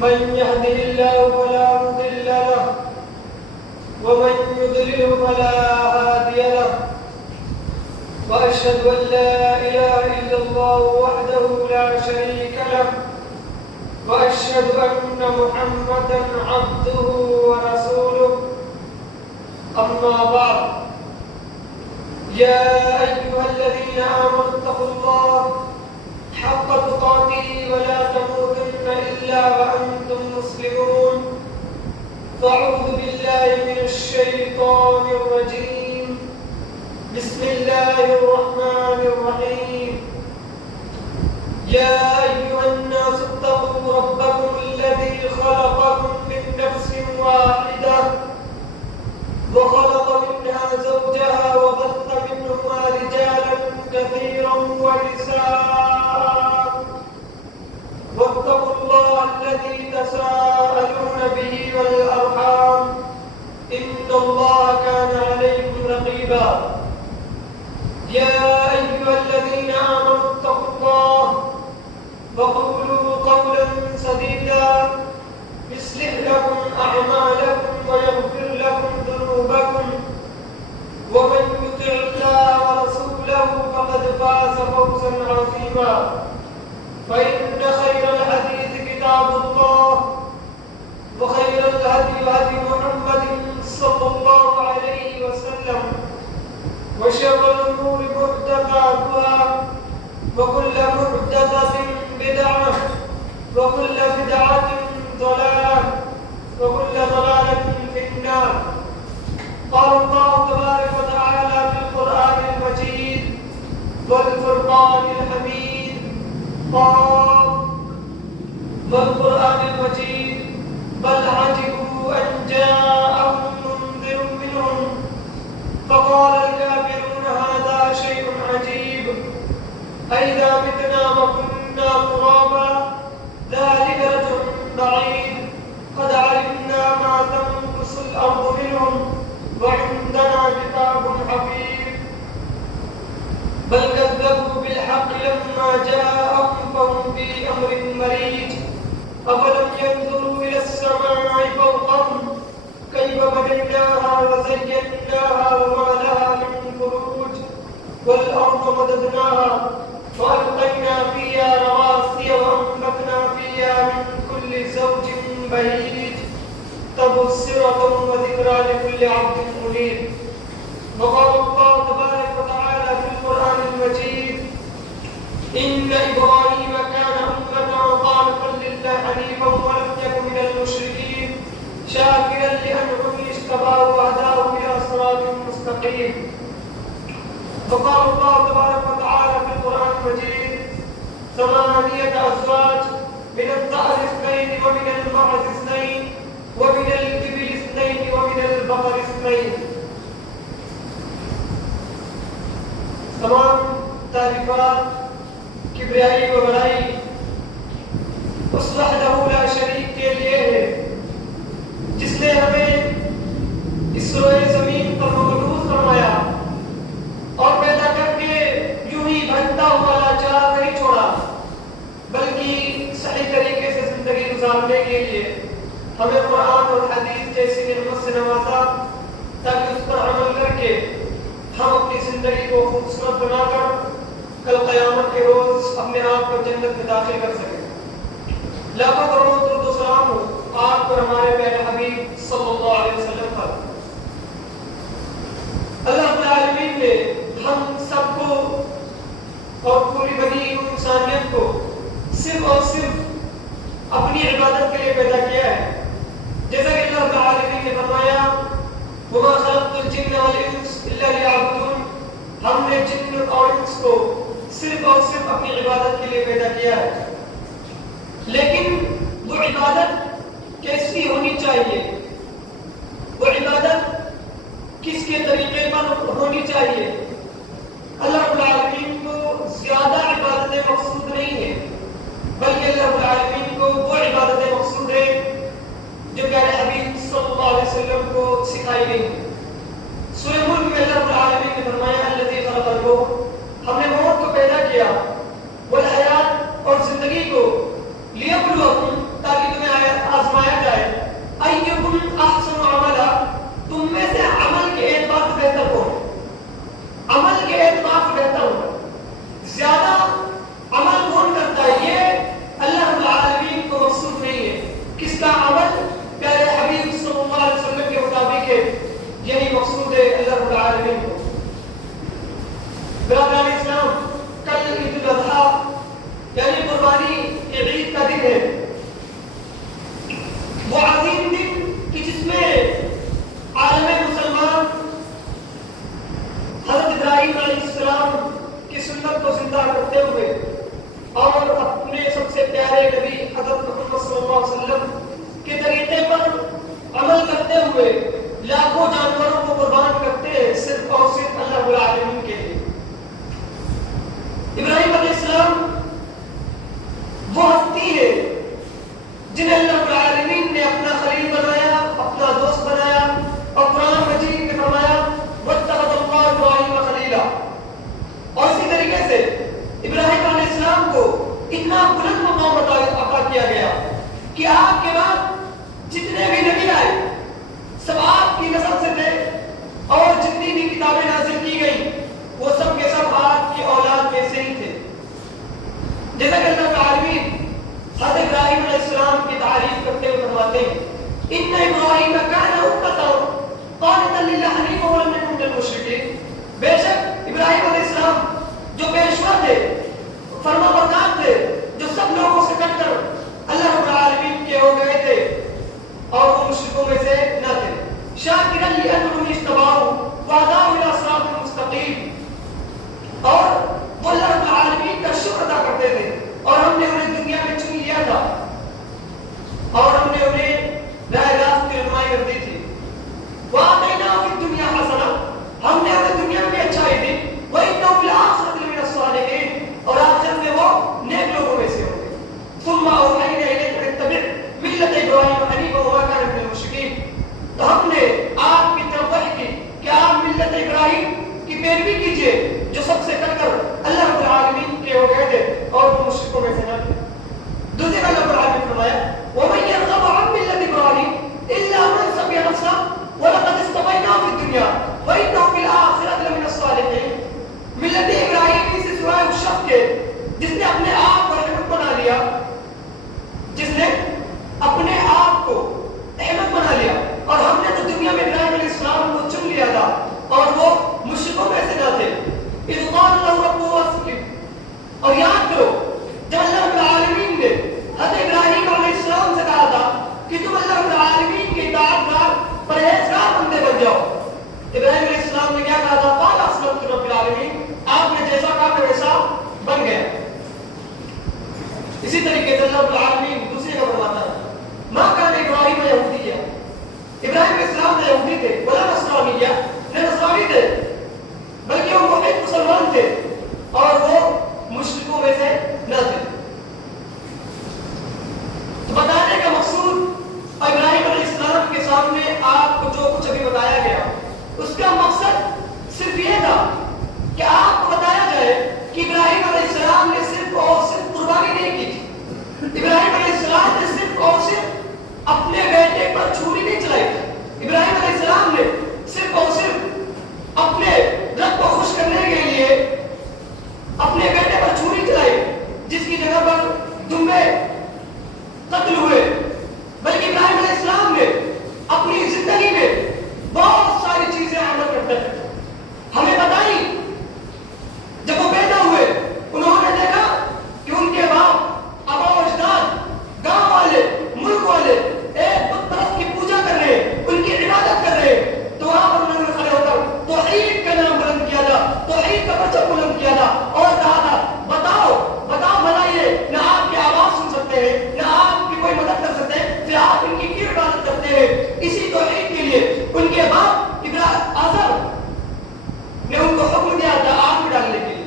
من يهده الله فلا مضل له ومن يضلل فلا هادي له وأشهد أن لا إله إلا الله وحده لا شريك له وأشهد أن محمدا عبده ورسوله أما بعد يا أيها الذين آمنوا اتقوا الله حق تقاته ولا تموتن إلا وأنتم مسلمون فأعوذ بالله من الشيطان الرجيم بسم الله الرحمن الرحيم يا أيها الناس اتقوا ربكم الذي خلقكم من نفس واحدة وخلق منها زوجها وبث منهما رجالا كثيرا ونساء واتقوا الله الذي تساءلون به والأرحام إن الله كان عليكم رقيبا يا أيها الذين آمنوا اتقوا الله وقولوا قولا سديدا يصلح لكم أعمالكم ويغفر لكم ذنوبكم ومن يطع الله ورسوله فقد فاز فوزا عظيما فإن خير الحديث كتاب الله وخير الهدي هدي محمد صلى الله عليه وسلم وشر الأمور محدثاتها وكل محدثة بدعة وكل بدعة ضلالة وكل ضلالة في النار قال الله تبارك وتعالى في القرآن المجيد والفرقان الحميد قال والقرآن المجيد بل عجبوا أن جاءهم منذر منهم فقال الكافرون هذا شيء عجيب أئذا متنا وكنا ترابا ذلك رجل بعيد قد علمنا ما تنقص الأرض منهم وعندنا كتاب حفيظ بل كذبوا بالحق لما جاءهم فهم في أمر مريج أفلم ينظروا إلى السماء فوقهم كيف بنيناها وزيناها وما لها من فروج والأرض مددناها وألقينا فيها رواسي وأنبتنا فيها من كل زوج بهيج تبصرة وذكرى لكل عبد منيب وقال الله تبارك وتعالى في القرآن المجيد إن إبراهيم كان أمة قانتا لله حنيفا ولم يكن من المشركين شاكرا لأنعمه اجتباه وهداه إلى صراط مستقيم وقال الله تبارك وتعالى في القرآن المجيد 8 أزواج من الذكر 2 ومن المعز 2 ومن الإبل 2 ومن البقر 2 تمام تعریفات کبریائی و بڑائی اس وحدہ لا شریک کے لیے ہے جس نے ہمیں اس روئے زمین پر مبعوث فرمایا اور پیدا کر کے یوں ہی بھٹکتا ہوا لاچار نہیں چھوڑا بلکہ صحیح طریقے سے زندگی گزارنے کے لیے ہمیں قرآن اور حدیث جیسی نعمت سے نوازا تاکہ اس پر عمل کر کے ہم اپنی زندگی کو خوبصورت بنا کر کل قیامت کے روز اپنے آپ کو جنت میں داخل کر سکیں لاکھوں کروڑوں درود و سلام ہو آپ پر ہمارے پیارے حبیب صلی اللہ علیہ وسلم پر اللہ رب العالمین نے ہم سب کو اور پوری بنی انسانیت کو صرف اور صرف اپنی عبادت کے لیے پیدا کیا ہے جیسا کہ اللہ رب العالمین نے فرمایا وما خلقت الجن والانس الا ليعبدون ہم نے جن اور انس کو صرف اور صرف اپنی عبادت کے لیے پیدا کیا ہے لیکن وہ عبادت کیسی ہونی چاہیے وہ عبادت کس کے طریقے پر ہونی چاہیے اللہ رب العالمین کو زیادہ عبادتیں مقصود نہیں ہیں بلکہ اللہ رب العالمین کو وہ عبادتیں مقصود ہیں جو پیارے حبیب صلی اللہ علیہ وسلم کو سکھائی گئی سورہ ملک میں اللہ رب العالمین نے فرمایا الذی خلق الموت ہم نے موت کو پیدا کیا والحیات اور زندگی کو لیبلوکم تاکہ تمہیں ایکم احسن عملا، تم میں سے عمل کے اعتبار سے بہتر کون؟ عمل کے اعتبار سے بہتر ہوگا، زیادہ عمل کون کرتا ہے؟ یہ اللہ رب العالمین کو مقصود نہیں ہے. کس کا عمل؟ پیارے حبیب صلی اللہ علیہ وسلم کے مطابق ہے. یہی مقصود ہے اللہ رب العالمین کو. برادران اسلام، کل عید الاضحیٰ یعنی قربانی کے عید کا دن ہے. وہ عظیم دن کہ جس میں عالم مسلمان حضرت ابراہیم علیہ السلام کی سنت کو زندہ کرتے ہوئے اور اپنے سب سے پیارے نبی حضرت محمد صلی اللہ علیہ وسلم کے طریقے پر عمل کرتے ہوئے لاکھوں جانوروں کو قربان کرتے ہیں صرف اور صرف اللہ رب العالمین کے لیے. ابراہیم علیہ السلام وہ ہستی ہے جنہیں اللہ رب العالمین نے اپنا خلیل بنایا، اپنا دوست بنایا، اور قرآن مجید میں فرمایا وَاتَّخَذَ اللَّهُ إِبْرَاهِيمَ خَلِيلًا. اور اسی طریقے سے ابراہیم علیہ السلام کو اتنا بلند مقام عطا کیا گیا کہ آپ کے بعد جتنے بھی نبی آئے سب آپ کی نسل سے تھے، اور جتنی بھی کتابیں نازل کی گئی وہ سب کے سب آپ کی اولاد میں سے ہی تھے. جیسا کہ اللہ العالمین حضرت ابراہیم علیہ السلام کی تعریف کرتے ہوئے فرماتے ہیں ان ابراہیم کان امۃ قانتا للہ حنیفا ولم یکن من المشرکین. بے شک ابراہیم علیہ السلام جو پیشوا تھے، فرما بردار تھے، جو سب لوگوں سے کٹ کر اللہ رب العالمین کے ہو گئے تھے اور وہ مشرکوں میں سے نہ تھے. شاکرا لانہم اجتباہ وہداہ الی صراط مستقیم. اور وہ اللہ رب العالمین کا شکر ادا کرتے تھے اور ہم نے انہیں دنیا میں چن لیا تھا اور ہم نے انہیں راہ راست کی رہنمائی کر دی تھی. وَآتَيْنَاهُ فِي الدُّنْيَا حَسَنَةً، ہم نے انہیں دنیا میں اچھائی دی. وَإِنَّهُ فِي الْآخِرَةِ لَمِنَ الصَّالِحِينَ، اور آخرت میں وہ نیک لوگوں میں سے ہوں گے. ثُمَّ أَوْحَيْنَا إِلَيْكَ أَنِ اتَّبِعْ مِلَّةَ إِبْرَاهِيمَ حَنِيفًا وَمَا كَانَ مِنَ الْمُشْرِكِينَ. تو ہم نے آپ کی طرف وحی کی کہ آپ ملت ابراہیم کی پیروی کیجئے جو سب سے کٹ کر اللہ رب العالمین کے ہو گئے تھے اور وہ مشرکوں میں سے نہ تھے. دوسری بار اللہ العالمین فرمایا وَمَن يَرْغَبُ عَن مِلَّةِ إِبْرَاهِيمَ إِلَّا مَن سَفِهَ نَفْسَهُ وَلَقَدِ اصْطَفَيْنَاهُ فِي الدُّنْيَا وَإِنَّهُ فِي الْآخِرَةِ لَمِنَ الصَّالِحِينَ. ملت ابراہیم سے سوائے اس شخص کے جس نے اپنے آپ کو احمد بنا لیا، جس نے اپنے آپ کو احمد بنا لیا. اور ہم نے تو دنیا میں ابراہیم علیہ السلام کو چن لیا تھا اور وہ مشرکوں میں سے نہ تھے. اذ قال له ربه اسلم. اور یاد کرو جب اللہ رب العالمین نے حضرت ابراہیم علیہ السلام سے کہا تھا کہ تم اللہ رب العالمین کے اطاعتگار پرہیزگار بندے بن جاؤ، ابراہیم علیہ السلام نے کیا کہا تھا؟ قال اسلمت لرب العالمین. آپ نے جیسا کہا میں ویسا بن گیا. اسی طریقے سے اللہ رب العالمین دوسری کا فرماتا ہے ما کان ابراہیم یہودیہ، ابراہیم علیہ السلام نہ یہودی تھے ولا نصرانی، نہ نصرانی تھے بلکہ وہ موحد مسلمان تھے اور وہ مشرکوں میں سے نہ تھے. تو بتانے کا مقصود ابراہیم علیہ السلام کے سامنے آپ کو جو کچھ ابھی بتایا گیا اس کا مقصد صرف یہ تھا کہ آپ کو بتایا جائے کہ ابراہیم علیہ السلام نے صرف اور صرف قربانی نہیں کی تھی. ابراہیم علیہ السلام نے صرف اور صرف اپنے بیٹے پر چھری نہیں چلائی تھی. ابراہیم علیہ السلام نے صرف اور صرف اپنے رب کو خوش کرنے کے لیے اپنے بیٹے پر چھری چلائی جس کی جگہ پر دمبے قتل ہوئے، بلکہ ابراہیم علیہ السلام نے اپنی زندگی میں بہت ساری چیزیں عمل کرتے تھے. ہمیں بتائی جب وہ پیدا ہوئے انہوں نے دیکھا کہ ان کے باپ آبا و اجداد گاؤں والے ملک والے ایک بت پرست کی پوجا کر رہے ہیں، ان کی عبادت کر رہے ہیں. تو وہاں پر انہوں نے کھڑے ہو کر توحید کا نام بلند کیا تھا، توحید کا پرچم بلند کیا تھا اور کہا تھا بتاؤ بتاؤ بھلا یہ نہ آپ کی آواز سن سکتے ہیں نہ آپ کی کوئی مدد کر سکتے ہیں، پھر آپ ان کی کیوں عبادت کرتے ہیں؟ اسی توحید کے لیے ان کے باپ آزر نے ان کو حکم دیا تھا آگ میں ڈالنے کے لیے.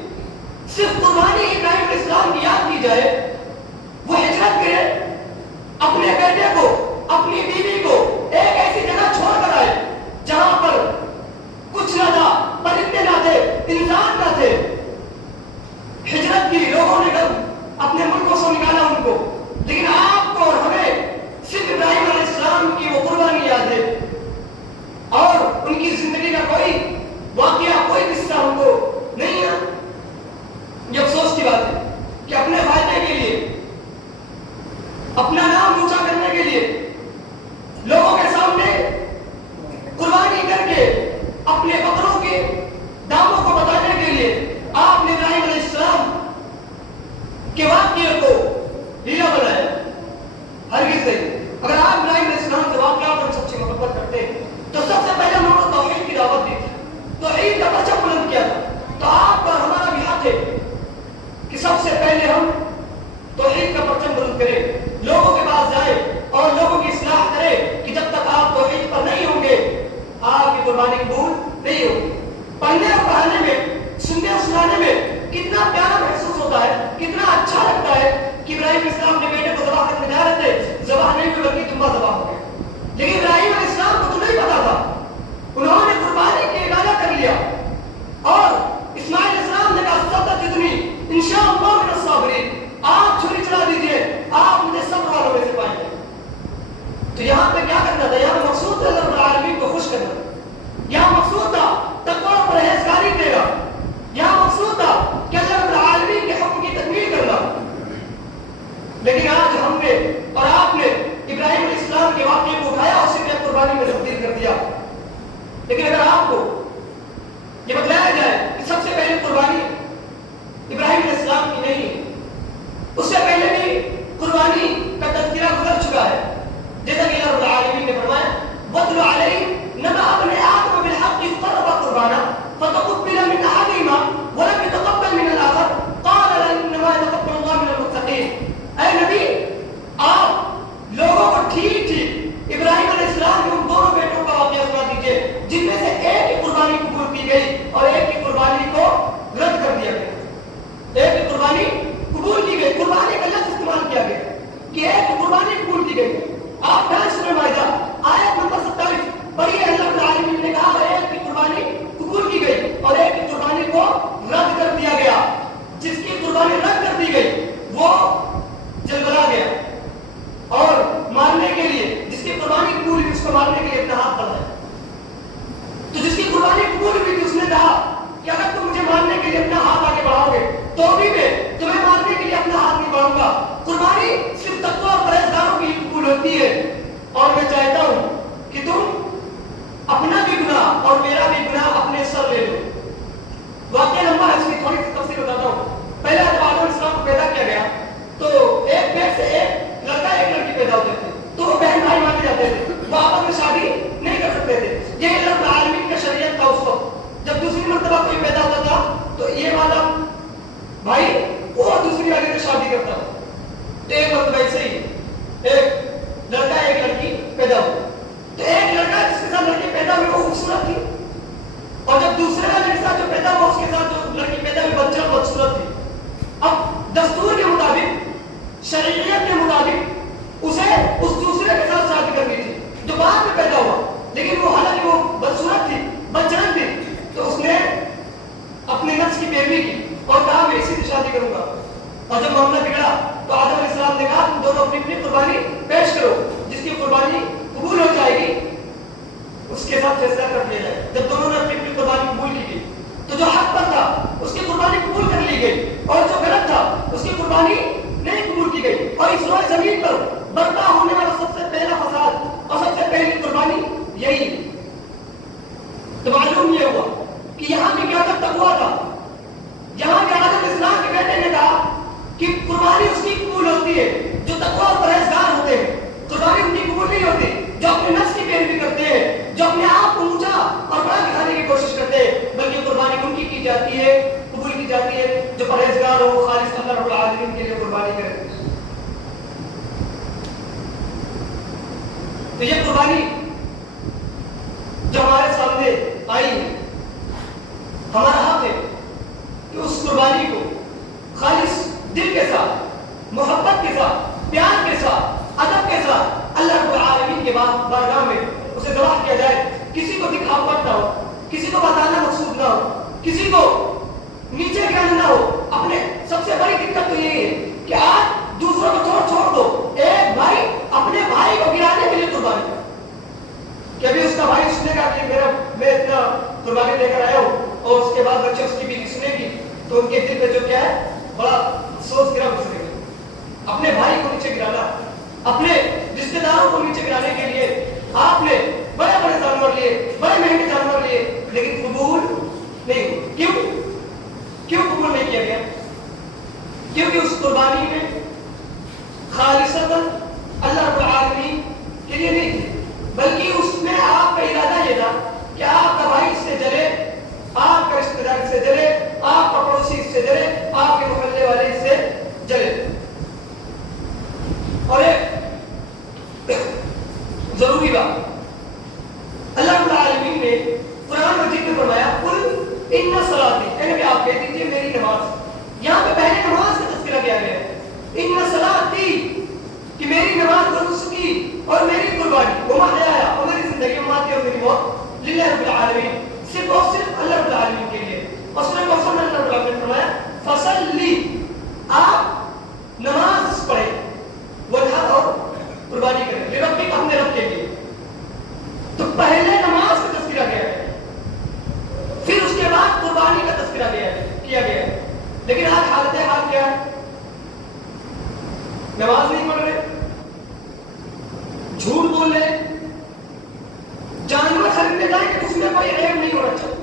صرف قربانی ابراہیم علیہ السلام کی یاد کی جائے، وہ ہجرت کرے، اپنے بیٹے کو اپنی بیوی کو ایک ایسی جگہ چھوڑ کر آئے جہاں پر کچھ نہ تھا، پرندے نہ تھے، انسان نہ تھے. ہجرت کی، لوگوں نے اپنے ملکوں سے نکالا ان کو، لیکن آپ کو اور ہمیں صرف ابراہیم علیہ السلام کی وہ قربانی یاد اپنا نام اونچا کرنے کے لیے، لوگوں کے سامنے قربانی کر کے اپنے بکروں کے داموں کو بتانے کے لیے آپ نے ابراہیم علیہ السلام کے واقعے کو ہیلا بنایا؟ ہرگز نہیں۔ اگر آپ ابراہیم علیہ السلام کے واقعات پر سچی محبت کرتے ہیں تو سب سے پہلے انہوں نے توحید کی دعوت دی تھی، توحید کا پرچم بلند کیا تھا۔ تو آپ پر ہمارا بھی حق ہے کہ سب سے پہلے ہم توحید کا پرچم بلند کریں، لوگوں کے پاس جائیں اور لوگوں کی اصلاح کریں کہ جب تک آپ توحید پر نہیں ہوں گے آپ کی قربانی قبول نہیں ہوگی۔ پڑھنے اور پڑھانے میں، سننے اور سنانے میں کتنا پیارا محسوس ہوتا ہے، کتنا اچھا لگتا ہے کہ ابراہیم علیہ السلام اپنے بیٹے کو ذبح کرنے جا رہے تھے، ذبح نہیں ہوئی بلکہ دمبا ذبح ہو گیا۔ لیکن ابراہیم علیہ السلام کو تو نہیں پتا تھا، انہوں نے قربانی کا ارادہ کر لیا اور اسماعیل علیہ السلام نے کہا صدقتنی انشاءاللہ من الصابرین، آپ چھری چلا دیجئے، آپ مجھے صبر والوں میں سے پائیں گے۔ تو یہاں پہ کیا کرنا تھا؟ یہاں مقصود تھا اللہ رب العالمین کو خوش کرنا، یہاں مقصود تھا تقویٰ اور پرہیزگاری دے گا، یہاں مقصود تھا کہ اللہ رب العالمین کے حکم کی تکمیل کرنا۔ لیکن آج ہم نے اور آپ نے ابراہیم علیہ السلام کے واقعے کو اٹھایا اور اسے قربانی میں تبدیل کر دیا۔ لیکن اگر آپ کو یہ بتلایا جائے کہ سب سے پہلے قربانی ابراہیم علیہ السلام کی نہیں ہے، اس سے پہلے بھی قربانی کا تذکرہ گزر چکا ہے، جیسا کہ اللہ رب العالمین نے فرمایا وَاتْلُ عَلَيْهِمْ نَبَأَ ابْنِ آدَمَ بِالْحَقِّ إِذْ قَرَّبَا قُرْبَانًا فَتُقُبِّلَ مِنْ أَحَدِهِمَا وَلَمْ يُتَقَبَّلْ مِنَ الْآخَرِ قَالَ إِنَّمَا يَتَقَبَّلُ اللَّهُ مِنَ الْمُتَّقِينَ۔ اے نبی، آپ لوگوں کو ٹھیک ٹھیک ابراہیم علیہ السلام کے ان دونوں بیٹوں کا واقعہ سنا دیجیے جن میں سے ایک کی قربانی قبول کی گئی اور ایک کی قربانی کو رد کر دیا گیا۔ ایک کی قربانی قبول کی گئی، قربانی کا لفظ استعمال کیا گیا کہ ایک کی قربانی قبول کی گئی۔ آپ کہاں سورہ مائدہ آیت نمبر 27 پڑھیے، اللہ رب العالمین نے کہا ایک کی قربانی قبول کی گئی اور ایک کی قربانی کو رد کر دیا گیا۔ جس کی قربانی رد کر دی گئی وہ جلبلا گیا اور مارنے کے لیے، جس کی قربانی قبول ہوئی اس کو مارنے کے لیے اپنا ہاتھ بڑھایا۔ تو جس کی قربانی قبول ہوئی تھی اس نے کہا کہ اگر تم مجھے مارنے کے لیے اپنا ہاتھ آگے بڑھاؤ گے تو بھی میں تمہیں مارنے کے لیے اپنا ہاتھ نہیں بڑھاؤں گا۔ قربانی صرف تقویٰ اور پرہیزگاروں کی قبول ہوتی ہے اور میں چاہتا ہوں کہ تم اپنا بھی گناہ اور میرا بھی گناہ اپنے سر لے لو۔ واقعہ لمبا ہے، اس کی تھوڑی سی تفصیل بتاتا ہوں۔ پہلے جب آدم علیہ السلام کو پیدا کیا گیا تو ایک پیٹ سے ایک لڑکا ایک لڑکی پیدا ہوتے تھے، تو وہ بہن بھائی مانے جاتے تھے، وہ آپس میں شادی نہیں کر سکتے تھے۔ یہ اللہ رب العالمین کا شریعت تھا اس وقت۔ جب دوسری مرتبہ کوئی پیدا ہوتا تھا تو یہ والا بھائی وہ دوسری والی سے شادی کرتا تھا۔ تو ایک مرتبہ ایسے ہی ایک لڑکا ایک لڑکی پیدا ہوا، تو ایک لڑکا جس کے ساتھ لڑکی پیدا ہوئی وہ خوبصورت تھی اور جب دوسرے والے کے ساتھ جو پیدا ہوا اس کے ساتھ جو لڑکی پیدا ہوئی بچہ بدصورت تھی۔ اب دستور کے مطابق، شریعت کے مطابق اسے اس دوسرے کے ساتھ شادی کرنی تھی جو بعد میں پیدا ہوا، لیکن وہ حالانکہ وہ بدصورت تھی، بدجنس تھی، تو اس نے اپنے نفس کی پیروی کی اور کہا میں اسی سے شادی کروں گا۔ اور جب معاملہ بگڑا تو آدم علیہ السلام نے کہا تم دونوں اپنی اپنی قربانی پیش کرو، جس کی قربانی قبول ہو جائے گی اس کے ساتھ فیصلہ کر دیا جائے۔ جب دونوں نے اپنی اپنی قربانی قبول کی گئی تو جو حق پر تھا اس کی قربانی قبول کر لی گئی اور جو غلط تھا اس کی قربانی نہیں قبول کی گئی۔ اور اس روئے زمین پر برپا ہونے والا سب سے پہلا فساد اور سب سے پہلی قربانی یہی ہے۔ تو معلوم یہ ہوا کہ یہاں بھی کیا تقویٰ تھا، یہاں کے آدم اسلام کے بیٹے نے کہا کہ قربانی اس کی قبول ہوتی ہے جو تقویٰ اور پرہیزگار ہوتے ہیں، قربانی ان کی قبول نہیں ہوتی جو اپنے نفس کی پیروی کرتے ہیں، جو اپنے آپ کو اونچا اور بڑا دکھانے کی کوشش کرتے ہیں، بلکہ قربانی ان کی جاتی ہے، قبول کی جاتی ہے جو پرہیزگار ہو، خالص اللہ رب العالمین کے لیے قربانی کرے۔ تو یہ قربانی جو ہمارے سامنے آئی ہے، ہمارا حق ہے کہ اس قربانی کو خالص دل کے ساتھ، محبت کے ساتھ، پیار کے ساتھ، ادب کے ساتھ اللہ رب العالمین کے بارگاہ میں اسے ذبح کیا جائے۔ کسی کو دکھاوٹ نہ ہو، کسی کو بتانا مقصود نہ ہو، کسی کو نیچے گرانا نہ ہو۔ اپنے سب سے بڑی دقت تو یہی ہے کہ آج دوسروں کو چھوڑ دو، ایک بھائی اپنے بھائی کو گرانے کے لیے قربانی کرے کہ ابھی اس کا بھائی سنے گا کہ میں اتنا قربانی لے کر آیا ہوں اور اس کے بعد بچے اس کی بیوی سنے گی تو ان کے دل پہ جو کیا ہے بڑا افسوس گرا گزرے گا۔ اپنے بھائی کو نیچے گرانا اپنے رشتے داروں کو نیچے گرانے کے لیے آپ نے بڑے بڑے جانور لیے، بڑے مہنگے جانور لیے، لیکن قبول نہیں ہوئے۔ کیوں قبول نہیں کیا گیا؟ کیونکہ اس قربانی میں خالصتاً اللہ رب العالمین کے لیے نہیں تھی، بلکہ اس میں آپ کا ارادہ یہ تھا کہ آپ کا بھائی اس سے جلے، آپ کا رشتے دار اس سے جلے، آپ کا پڑوسی اس سے جلے، آپ کے محلے والے اس سے جلے۔ اور ایک ضروری بات، اللہ رب العالمین نے قرآن مجید میں فرمایا قل ان صلاتی، یعنی کہ آپ کہہ دیجیے میری نماز۔ یہاں پہ پہلے نماز کا تذکرہ کیا گیا ہے، ان صلاتی، کہ میری نماز اور نسکی اور میری قربانی ومحیایا، اور میری زندگی ماتی اور میری موت للہ رب العالمین، صرف اور صرف اللہ رب العالمین کے لیے۔ اور سورہ کوثر میں اللہ رب العالمین نے فرمایا فصلی، آپ نماز پڑھیں، وانحر، اور قربانی کریں، لربک، اپنے رب کے لیے۔ تو پہلے نماز کا تذکرہ کیا ہے، پھر اس کے بعد قربانی کا تذکرہ کیا گیا ہے۔ لیکن آج حالت حال کیا ہے؟ نماز نہیں پڑھ رہے، جھوٹ بول رہے، جانور خریدنے جائیں کہ اس میں کوئی عیب نہیں ہونا چاہیے،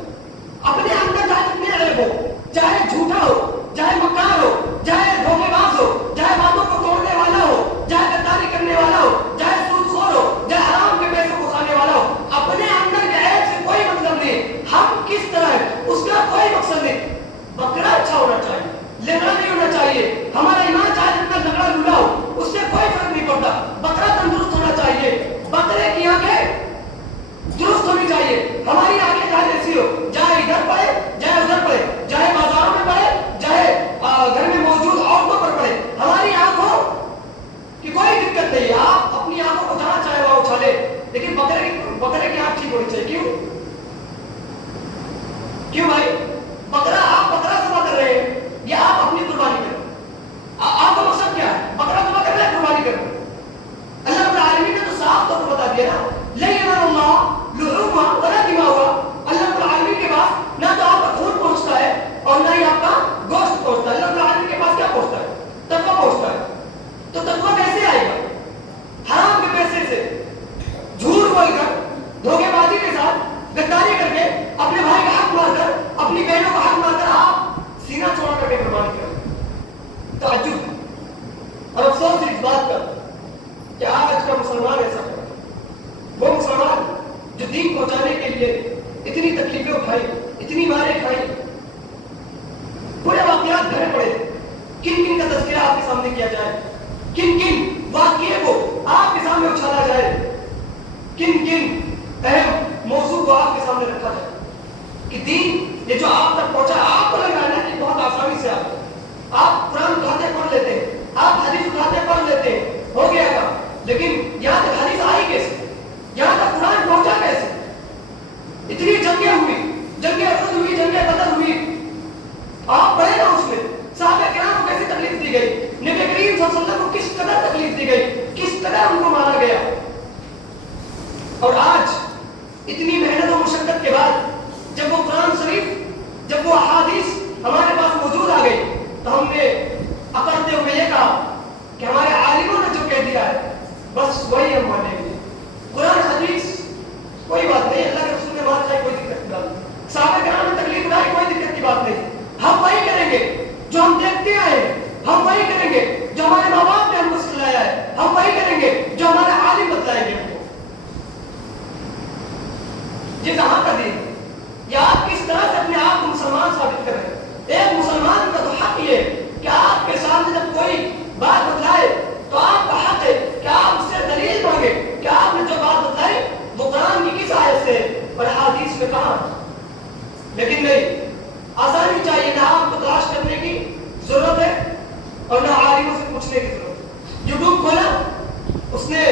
اپنے اندر چاہے کتنے عیب ہو، چاہے جھوٹا ہو، چاہے مکار ہو، چاہے دھوکے باز ہو، چاہے باتوں کو توڑنے والا ہو، چاہے غداری کرنے والا ہو، چاہے سود خور ہو، چاہے حرام کے پیسوں کو کھانے والا ہو، اپنے اندر کے عیب سے کوئی مطلب نہیں، ہم کس طرح ہے اس کا کوئی مقصد نہیں۔ بکرا اچھا ہونا چاہیے، لگڑا نہیں ہونا چاہیے، ہمارا ایمان چاہے جتنا لگڑا لولا ہو اس سے کوئی فرق نہیں پڑتا، بکرا تندرست ہونا چاہیے، بکرے کی آنکھیں درست ہونی چاہیے، ہماری آنکھیں چاہے ایسی ہو، چاہے ادھر پڑے چاہے ادھر پڑے، چاہے بازاروں میں پڑے چاہے گھر میں موجود عورتوں پر پڑے، ہماری آنکھوں کی کوئی دقت نہیں ہے، آپ اپنی آنکھوں کو جہاں چاہے وہاں اچھالے، لیکن بکرے کی آنکھ ٹھیک ہونی چاہیے۔ کیوں بھائی؟ بکرا، آپ بکرا ذبح کر رہے ہیں یا آپ اپنی قربانی کر رہے ہیں؟ آپ کا مقصد کیا ہے؟ بکرا ذبح کرنا ہے، قربانی کرنا ہے؟ اللہ رب العالمین نے تو صاف طور پر بتا دیا نا، لن ينال اللہ لحومها ولا دماؤها، اللہ رب العالمین کے پاس نہ تو آپ کا خون پہنچتا ہے اور نہ ہی آپ کا گوشت پہنچتا ہے، اللہ رب العالمین کے پاس کیا پہنچتا ہے؟ تقویٰ پہنچتا ہے۔ تو تقویٰ کیسے آئے گا؟ حرام کے پیسے سے، جھوٹ بول کر، دھوکے بازی کے ساتھ، غداری کر کے، اپنے بھائی کا حق مار کر، اپنی بہنوں کا حق مار کر آپ سینہ چوڑا کر کے قربانی کریں۔ تعجب اور افسوس اس بات کا کہ آج کا مسلمان ایسا ہے، وہ مسلمان جو دین پہنچانے کے لیے اتنی تکلیفیں اٹھائی، اتنی ماریں کھائی، پورے واقعات گھر پڑے، کن کن کا تذکرہ آپ کے سامنے کیا جائے، کن کن واقعے کو آپ کے سامنے اچھالا جائے، کن کن اہم موضوع کو آپ کے سامنے رکھا جائے کہ دین یہ جو آپ تک پہنچا، آپ کو لگا ہے کہ بہت آسانی سے آپ قرآن اٹھاتے پڑھ لیتے ہیں، آپ حدیث اٹھاتے پڑھ لیتے ہیں، ہو گیا کام، لیکن یہاں تک حدیث آئی کیسے؟ یہاں تک قرآن پہنچا کیسے؟ اتنی جنگیں ہوئی، جنگیں احد ہوئی، جنگیں بدر ہوئی، آپ پڑھے نا اس میں صحابہ کرام کو کیسے تکلیف دی گئی، نبی کریم صلی اللہ علیہ وسلم کو کس قدر تکلیف دی گئی، کس قدر ان کو مارا گیا۔ اور آج اتنی محنت و مشقت کے بعد جب وہ قرآن شریف، جب وہ احادیث ہمارے پاس موجود آ گئی تو ہم نے اکڑتے ہوئے یہ کہا کہ ہمارے عالموں نے جو کہہ دیا ہے بس وہی ہم مانیں گے، قرآن حدیث کوئی بات نہیں، اللہ کے رسول نے مان چاہے کوئی دقت کی بات نہیں، صحابہ کرام نے تکلیف اٹھائی کوئی دقت کی بات نہیں، ہم وہی کریں گے جو ہم دیکھتے آئے ہیں، ہم وہی کریں گے جو ہمارے ماں باپ نے ہم کو سکھلایا ہے، ہم وہی کریں گے جو ہمارے عالم بتلائیں گے ہم کو۔ یہ کہاں کا دین؟ یا آپ کس طرح سے اپنے آپ کو مسلمان ثابت کر رہے ہیں؟ ایک مسلمان کا تو حق یہ ہے کہ آپ کے سامنے جب کوئی بات بتلائے تو آپ کا حق ہے کہ آپ اس سے دلیل مانگے کہ آپ نے جو بات بتلائی وہ قرآن کی کس آیت سے اور حدیث میں کہاں، لیکن نہیں، آسانی چاہیے، نہ آپ کو تلاش کرنے کی ضرورت ہے اور نہ عالموں سے پوچھنے کی ضرورت ہے۔ یوٹیوب کھولا، اس نے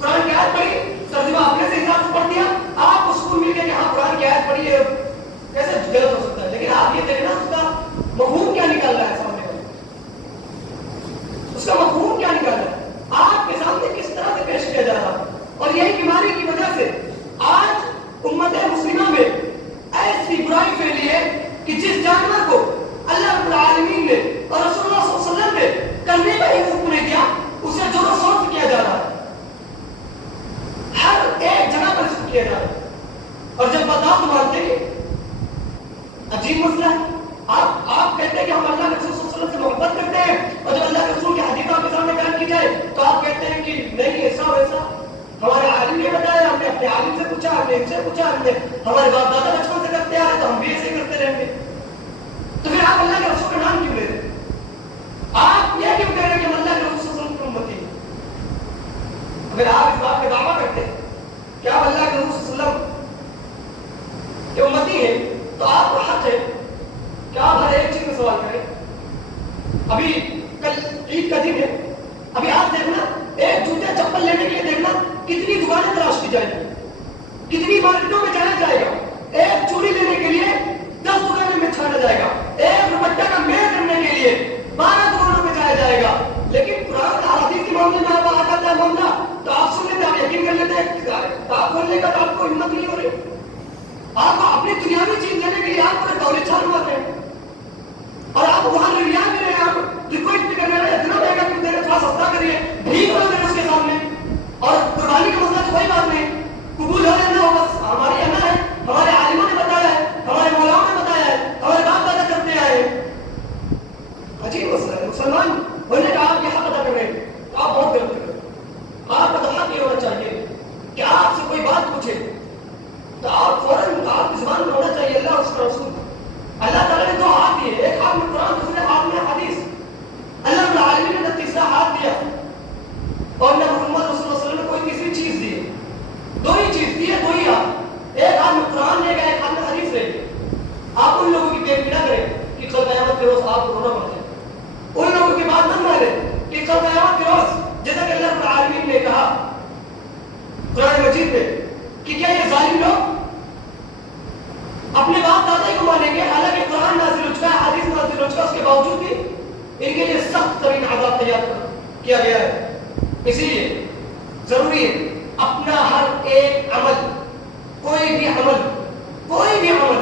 قرآن کی آیت پڑھی، ترجمہ اپنے سے حساب سے پڑھ دیا، آپ کو سکون مل گیا کہ ہاں قرآن کی ہمارے عالم نے بتایا، ہم نے اپنے عالم سے پوچھا، ہم نے ان سے پوچھا، ہم نے ہمارے باپ دادا بچپن سے کرتے آ رہے تو ہم بھی ایسے کرتے رہیں گے. تو پھر آپ اللہ کے رسول کا نام کیوں لے رہے ہیں؟ آپ یہ کیوں کہہ رہے ہیں کہ ہم اللہ کے رسول صلی اللہ علیہ وسلم کی امتی ہیں؟ اگر آپ اس بات کا دعویٰ کرتے ہیں کہ آپ اللہ کے رسول صلی اللہ علیہ وسلم کے امتی ہیں تو آپ کو حق ہے کہ آپ ہر ایک چیز میں سوال کریں. ابھی کل عید کا دن ہے، ابھی آپ دیکھنا ایک جوتے چپل لینے کے لیے دیکھنا کتنی دکانیں تلاش کی جائیں گی، کتنی مارکیٹوں میں جانا جائے گا. ایک چوڑی لینے کے لیے 10 دکانوں میں چھانا جائے گا، ایک دوپٹہ کا میل کرنے کے لیے 12 دکانوں میں جایا جائے گا. لیکن قرآن اور حدیث کے معاملے میں آپ آ جاتا ہے معاملہ تو آپ سن لیتے، آپ یقین کر لیتے ہیں کتاب کھولنے کا تو آپ کو ہمت نہیں ہو رہی. آپ کو اپنی دنیاوی چیز لینے کے لیے آپ کو دولت چھان مار رہے ہیں اور آپ وہاں ریا بھی رہے ہیں، آپ ریکویسٹ بھی کر رہے ہیں اتنا مہنگا کیوں دے رہے، تھوڑا سستا کریے، بھیک مانگ رہے ہیں اس کے سامنے. اور قربانی کا مسئلہ کوئی بات نہیں، قبول ہو رہے نہ ہو بس ہماری انا ہے، ہمارے عالموں نے بتایا ہے، ہمارے مولاؤں نے بتایا ہے، ہمارے باپ دادا کرتے آئے. عجیب مسئلہ ہے. مسلمان ہونے کا آپ یہ حق ادا کر رہے ہیں، آپ بہت غلط کر رہے ہیں. آپ کا حق یہ ہونا چاہیے کہ آپ سے کوئی بات پوچھے تو آپ فوراً آپ کی زبان میں ہونا چاہیے اللہ اس کا رسول. اللہ تعالیٰ نے 2 ہاتھ دیے، ایک ہاتھ میں قرآن، دوسرے ہاتھ میں حدیث. اللہ رب العالمین نے تیسرا ہاتھ دیا اور نہ محمد رسول اللہ صلی اللہ علیہ وسلم نے کوئی تیسری چیز دی. 2 ہی چیز دی ہے، 2 ہی ہاتھ، ایک ہاتھ میں قرآن لے گا، ایک ہاتھ میں حدیث لے گا. آپ ان لوگوں کی پیٹ پیڑا کریں کہ کل قیامت کے روز آپ کو رونا پڑ جائے. ان لوگوں کی بات نہ مانیں کہ کل قیامت کے روز جیسا کہ اللہ رب العالمین نے کہا قرآن مجید میں کہ کیا یہ ظالم لوگ اپنے باپ دادا کو مانیں گے حالانکہ قرآن نازل ہو چکا ہے، حدیث نازل ہو چکا ہے، اس کے باوجود بھی ان کے لیے سخت ترین عذاب تیار کیا گیا ہے. اسی لیے ضروری ہے اپنا ہر ایک عمل، کوئی بھی عمل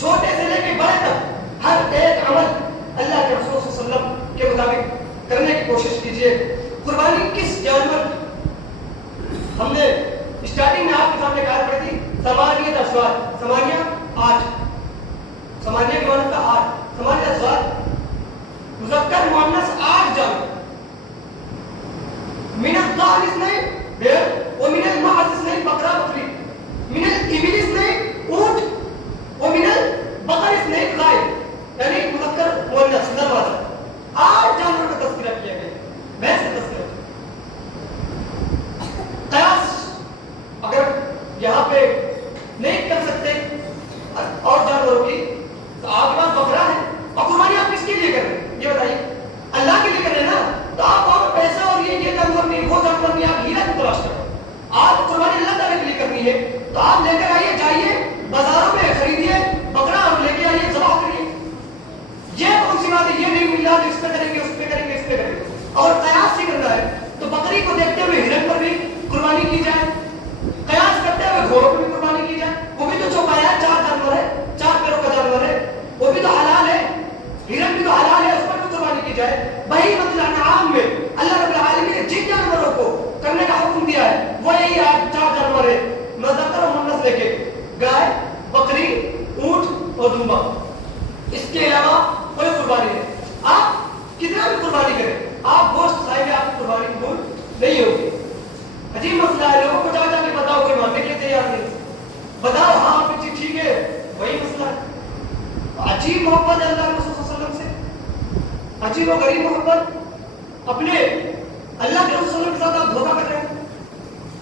چھوٹے سے لے کے بڑے تک ہر ایک عمل اللہ کے رسول صلی اللہ علیہ وسلم کے مطابق کرنے کی کوشش کیجیے. قربانی کس جانور، ہم نے اسٹارٹنگ میں آپ کے سامنے کہا پڑی تھی ثمانیہ ازواج، ثمانیہ 8، ثمانیہ کے معنی تھا 8، ثمانیہ ازواج مذکر مؤنث 8 جانور. من الضأن 2 بھیڑ، ومن المعز 2 بکرا بکری، من الابل 2 اونٹ، ومن البقر 2 گائے. یعنی مذکر مؤنث نر والا 8 جانوروں کا تذکرہ کیا گیا. بھینس کا تذکرہ. قیاس اگر یہاں پہ نہیں کر سکتے اور جانوروں کی تو آپ کے پاس بکرا ہے، اور قربانی آپ کس کے لیے کر رہے ہیں یہ بتائیے؟ اللہ کے لیے کر رہے ہیں نا. تو آپ اور پیسہ اور یہ جانور نہیں، وہ جانور نہیں، آپ ہیرا کی تلاش کر رہے ہیں. آپ قربانی اللہ تعالیٰ کے لیے کرنی ہے تو آپ لے کر آئیے، جائیے بازاروں میں خریدیے بکرا اور لے کے آئیے، ذبح کریے. یہ کون سی بات ہے؟ یہ نہیں ملا جو اس پہ کریں گے، اس پہ کریں گے، اس پہ کریں گے. اور قیاس سے کرنا ہے تو بکری کو دیکھتے ہوئے ہرن پر بھی قربانی کی جائے، قیاس کرتے ہوئے گھوڑوں پر بھی قربانی کی جائے. وہ بھی تو چوپایا ہے، 4 جانور ہے، 4 پیروں کا جانور ہے، وہ بھی تو حلال ہے، ہرن بھی تو حلال ہے، اس پر بھی قربانی کی جائے. بہیمۃ الانعام میں اللہ رب العالمین نے جن جانوروں کو کرنے کا حکم دیا ہے وہ یہی 4 جانور ہے، مذکر و مؤنث لے کے، گائے، بکری، اونٹ اور دمبا. اس کے علاوہ کوئی قربانی نہیں. آپ کتنا بھی قربانی کریں، آپ گوشت کھائیں گے، آپ کی قربانی قبول نہیں ہوگی. عجیب مسئلہ ہے، لوگوں کو جا جا کے بتاؤ کہ ماننے کے لیے تیار نہیں، بتاؤ ہاں آپ کی چیز ٹھیک ہے، وہی مسئلہ ہے. عجیب محبت ہے اللہ کے رسول صلی اللہ علیہ وسلم سے، عجیب و غریب محبت. اپنے اللہ کے رسول صلی اللہ علیہ وسلم کے ساتھ آپ دھوکہ کر رہے ہیں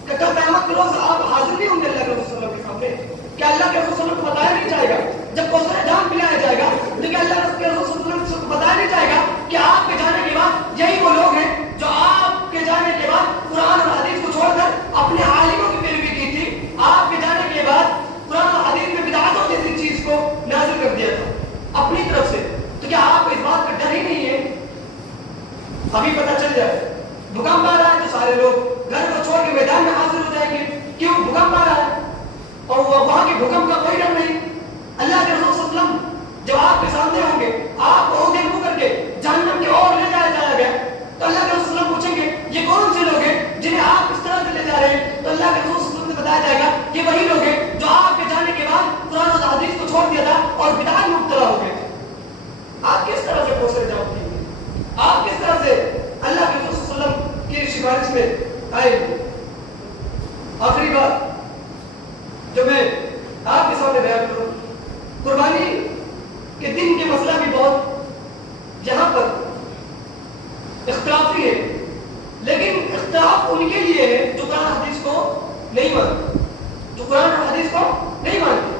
کہ کل قیامت کے روز آپ حاضر نہیں ہوں گے اللہ کے رسول صلی اللہ علیہ وسلم کے سامنے. کیا اللہ کے رسول صلی اللہ علیہ وسلم کو بتایا نہیں جائے گا جب کوثر جام پلایا جائے گا تو کیا اللہ کے رسول صلی اللہ علیہ وسلم کو بتایا نہیں جائے گا کہ آپ کے جانے کے بعد یہی وہ لوگ ہیں جو آپ کے جانے کے بعد قرآن اور حدیث کو چھوڑ کر اپنے عالموں کی پیروی کی تھی، آپ کے جانے کے بعد قرآن اور حدیث میں بدعتوں جیسی چیز کو نازل کر دیا تھا اپنی طرف سے. تو کیا آپ کو اس بات کا ڈر ہی نہیں ہے؟ ابھی پتہ چل جائے بھوکمپ آ رہا ہے تو سارے لوگ گھر کو چھوڑ کے میدان میں حاضر ہو جائیں گے. کیوں؟ بھوکمپ آ رہا ہے اور وہاں کے بھوکمپ کا کوئی ڈر نہیں. اللہ کے رسول صلی اللہ علیہ وسلم جب آپ کے سامنے ہوں گے، آپ کو اونھے منہ کر کے جہنم کی اور لے جایا گیا تو اللہ کے رسول صلی اللہ علیہ وسلم پوچھیں گے یہ کون سے لوگ ہیں جنہیں آپ اس طرح سے لے جا رہے ہیں؟ تو اللہ کے رسول صلی اللہ علیہ وسلم سے بتایا جائے گا یہ وہی لوگ ہیں جو آپ کے جانے کے بعد قرآن اور حدیث کو چھوڑ دیا تھا اور بدعت میں مبتلا ہو گئے. آپ کس طرح سے کوثر جام کی گے؟ آپ کس طرح سے اللہ کے رسول صلی اللہ علیہ وسلم کی سفارش میں آئے گے؟ آخری بات جو میں آپ کے سامنے بیان کروں، قربانی کے دن کے مسئلہ بھی بہت یہاں پر اختلافی ہے، لیکن اختلاف ان کے لیے ہے جو قرآن حدیث کو نہیں مانتے، جو قرآن اور حدیث کو نہیں مانتے،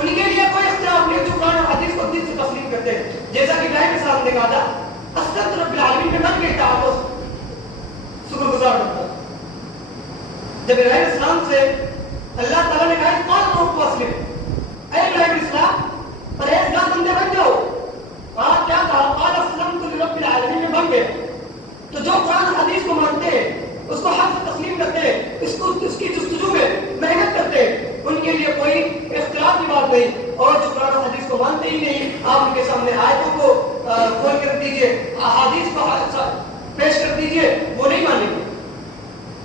ان کے لیے کوئی اختلاف نہیں جو قرآن اور حدیث کو دل سے تسلیم کرتے ہیں. جیسا کہ ابراہیم علیہ السلام نے کہا تھا اسلمت رب العالمین میں من کہتا ہے تو شکر گزار بنتا. جب ابراہیم علیہ السلام سے اللہ تعالیٰ نے کہا قال رب اسلم، اے ابراہیم علیہ السلام پرہیزگار بندے بن جاؤ، آپ کیا کہا قال اسلمت لرب العالمین میں بن گئے. تو جو قرآن حدیث کو مانتے ہیں، اس کو حق سے تسلیم کرتے ہیں، اس کی جستجو میں محنت کرتے ہیں، ان کے لیے کوئی اختلاف کی بات نہیں. اور جو قرآن حدیث کو مانتے ہی نہیں، آپ ان کے سامنے آیتوں کو کھول کر دیجئے، احادیث کو پیش کر دیجئے، وہ نہیں مانیں گے.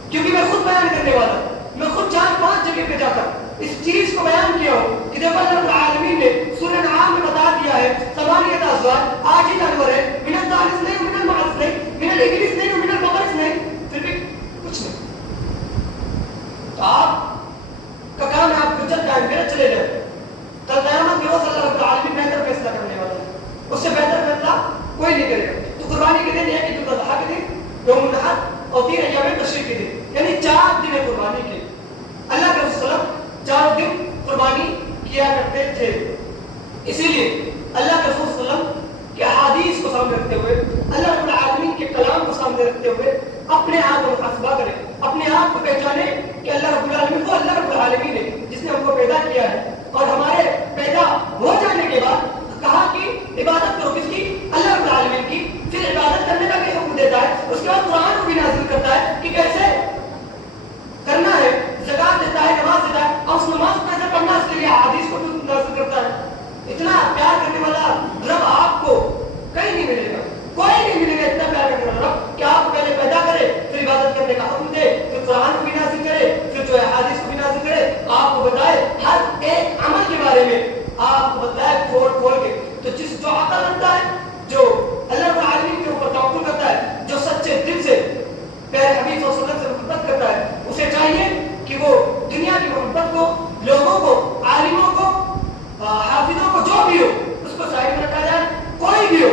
کیونکہ میں خود بیان کرنے والا ہوں، میں خود 4-5 جگہ پہ جا کر اس چیز کو بیان کیا ہوں کہ دیکھو اللہ رب العالمین نے سورہ انعام میں بتا دیا ہے ثمانیۃ ازواج، 8 ہی جانور ہے، من الثالث نہیں، من المعز نہیں، من الابل نہیں، من البقر نہیں، پھر بھی کچھ نہیں. تو آپ کا کام ہے آپ حجت قائم کرے چلے جائیں. کل قیامت کے روز اللہ رب العالمین بہتر فیصلہ کرنے والا ہے، اس سے بہتر فیصلہ کوئی نہیں کرے گا. تو قربانی کے دن یہ عید الاضحیٰ کے دن، یوم النحر اور 3 ایام تشریق کے دن، یعنی 4 دن قربانی کے. اللہ کے رسول صلی اللہ علیہ وسلم 4 دن قربانی کیا کرتے تھے. اسی لیے اللہ کے رسول صلی اللہ علیہ وسلم کے احادیث کو سامنے رکھتے ہوئے، اللہ رب العالمین کے کلام کو سامنے رکھتے ہوئے اپنے آپ کو محاسبہ کریں، اپنے آپ کو پہچانے کہ اللہ رب العالمین وہ اللہ رب العالمین ہے جس نے ہم کو پیدا کیا ہے. اور ہمارے پیدا ہو جانے کے بعد کہا کہ عبادت کرو کس کی؟ اللہ رب العالمین کی. پھر عبادت کرنے کا بھی حکم دیتا ہے، اس کے بعد قرآن کو بھی نازل کرتا ہے کہ کیسے کرنا ہے، زکات دیتا ہے، نماز دیتا ہے، اور اس نماز کو کیسے پڑھنا اس کے لیے حدیث کو بھی نازل کرتا ہے. اتنا پیار کرنے والا رب آپ کو کہیں نہیں ملے گا، کوئی نہیں ملے گا اتنا پیار کرنے والا رب کہ آپ کو پہلے پیدا کرے، پھر عبادت کرنے کا حکم دے، پھر قرآن کو بھی نازل کرے، پھر جو ہے حدیث کو بھی نازل کرے، آپ کو بتائے ہر ایک عمل کے بارے میں، آپ کو بتائے کھول کھول کے. تو جو عقل رکھتا ہے، جو اللہ رب العالمین کے اوپر توکل کرتا ہے، جو سچے دل سے پیارے حبیب صلی اللہ علیہ وسلم سے محبت کرتا ہے، اسے چاہیے کہ وہ دنیا کی محبت کو، لوگوں کو، عالموں کو، حافظوں کو، جو بھی ہو اس کو سائڈ میں رکھا جائے. کوئی بھی ہو،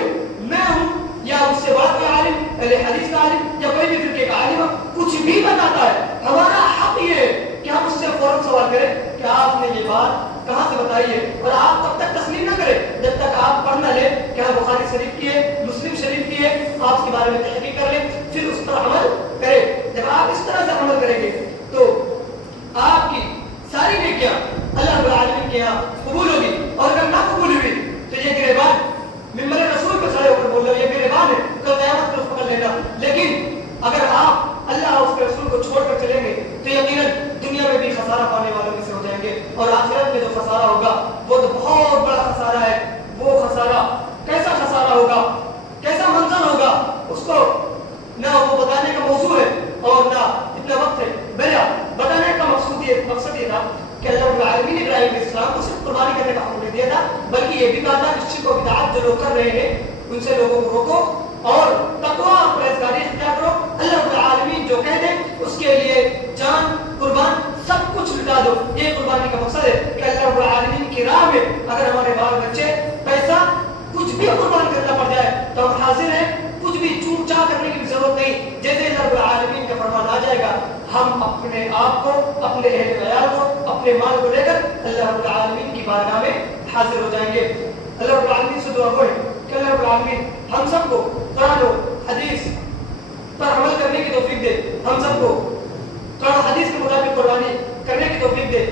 میں ہوں یا اس سے بڑا کوئی عالم، پہلے حدیث کا عالم یا کوئی بھی فرقے کا عالم کچھ بھی بتاتا ہے، ہمارا حق یہ ہے کہ ہم اس سے فوراً سوال کریں کہ آپ نے یہ بات کہاں سے بتائی ہے. اور آپ تب تک تسلیم نہ کریں جب تک آپ پڑھ نہ لیں کہ ہاں بخاری شریف کی ہے، مسلم شریف کی ہے، آپ اس کے بارے میں تحقیق کر لیں، پھر اس پر عمل کریں. جب آپ اس طرح سے عمل کریں گے تو آپ کی ساری نیکیاں اللہ رب العالمین کے یہاں قبول ہوگی. اور اگر نہ قبول ہوئی تو یہ گریبان ممبر رسول پہ کھڑے ہو کر بول رہے ہو یہ گریبان ہے، کل قیامت پر اس پکڑ لینا. لیکن اگر آپ اللہ اور اس کے رسول کو چھوڑ کر چلیں گے تو یقیناً دنیا میں بھی خسارہ پانے والوں میں سے ہو جائیں گے، اور آخرت میں جو خسارہ ہوگا وہ تو بہت بڑا خسارہ ہے. وہ خسارہ کیسا خسارہ ہوگا، کیسا منظر ہوگا، اس کو نہ وہ بتانے کا موضوع ہے اور نہ اتنا وقت ہے. بہرحال بتانے کا مقصد یہ تھا کہ اللہ رب العالمین نے ابراہیم علیہ السلام کو صرف قربانی کرنے کا حکم نہیں دیا تھا، بلکہ یہ بھی کہا تھا کہ شرک و بدعات جو لوگ کر رہے ہیں ان سے لوگوں کو روکو اور تقویٰ اور پرہیزگاری اختیار کرو. اللہ رب العالمین جو کہہ دے اس کے لیے جان قربان سب کچھ لٹا دو. یہ قربانی کا مقصد ہے کہ اللہ رب العالمین کی راہ میں اگر ہمارے بال بچے پیسہ کچھ بھی قربان کرنا پڑ جائے تو ہم حاضر ہیں، کچھ بھی چون چاہ کرنے کی بھی ضرورت نہیں. جیسے اللہ رب العالمین کا فرمان آ جائے گا ہم اپنے آپ کو، اپنے اہل عیال کو، اپنے مال کو لے کر اللہ رب العالمین کی بارگاہ میں حاضر ہو جائیں گے. اللہ رب العالمین سے دعا ہے کہ اللہ رب العالمین ہم سب کو قرآن و حدیث پر عمل کرنے کی توفیق دے، ہم سب کو قرآن و حدیث کے مطابق قربانی کرنے کی توفیق دے.